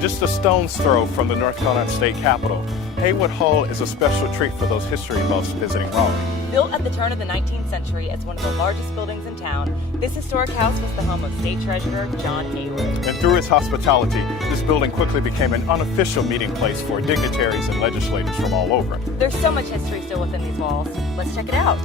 Just a stone's throw from the North Carolina State Capitol, Haywood Hall is a special treat for those history buffs visiting Raleigh. Built at the turn of the 19th century as one of the largest buildings in town, this historic house was the home of State Treasurer John Haywood. And through its hospitality, this building quickly became an unofficial meeting place for dignitaries and legislators from all over. There's so much history still within these walls. Let's check it out.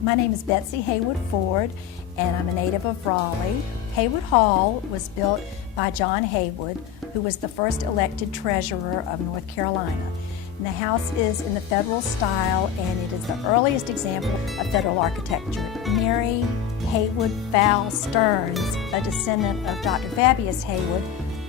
My name is Betsy Haywood Ford, and I'm a native of Raleigh. Haywood Hall was built by John Haywood, who was the first elected treasurer of North Carolina. And the house is in the federal style, and it is the earliest example of federal architecture. Mary Haywood Fowle Stearns, a descendant of Dr. Fabius Haywood,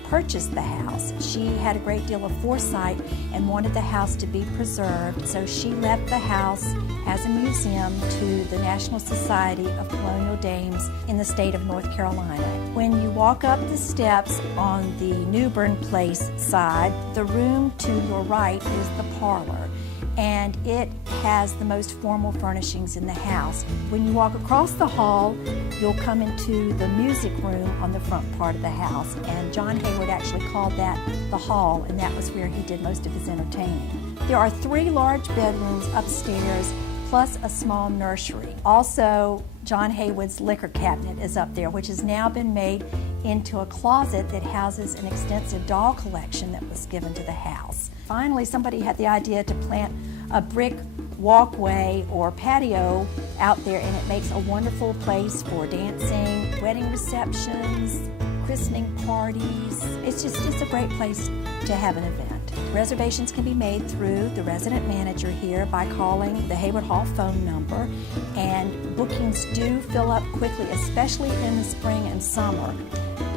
purchased the house. She had a great deal of foresight and wanted the house to be preserved, so she left the house as a museum to the National Society of Colonial Dames in the state of North Carolina. When you walk up the steps on the Newbern Place side, the room to your right is the parlor, and it has the most formal furnishings in the house. When you walk across the hall, you'll come into the music room on the front part of the house, and John Haywood actually called that the hall, and that was where he did most of his entertaining. There are 3 large bedrooms upstairs, plus a small nursery. Also, John Haywood's liquor cabinet is up there, which has now been made into a closet that houses an extensive doll collection that was given to the house. Finally, somebody had the idea to plant a brick walkway or patio out there, and it makes a wonderful place for dancing, wedding receptions, christening parties. It's a great place to have an event. Reservations can be made through the resident manager here by calling the Haywood Hall phone number, and bookings do fill up quickly, especially in the spring and summer.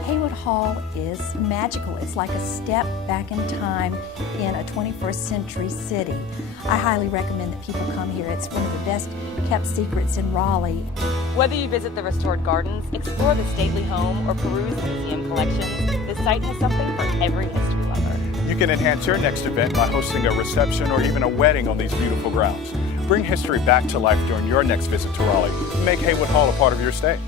Haywood Hall is magical. It's like a step back in time in a 21st century city. I highly recommend that people come here. It's one of the best kept secrets in Raleigh. Whether you visit the restored gardens, explore the stately home, or peruse museum collections, this site has something for every history lover. You can enhance your next event by hosting a reception or even a wedding on these beautiful grounds. Bring history back to life during your next visit to Raleigh. Make Haywood Hall a part of your stay.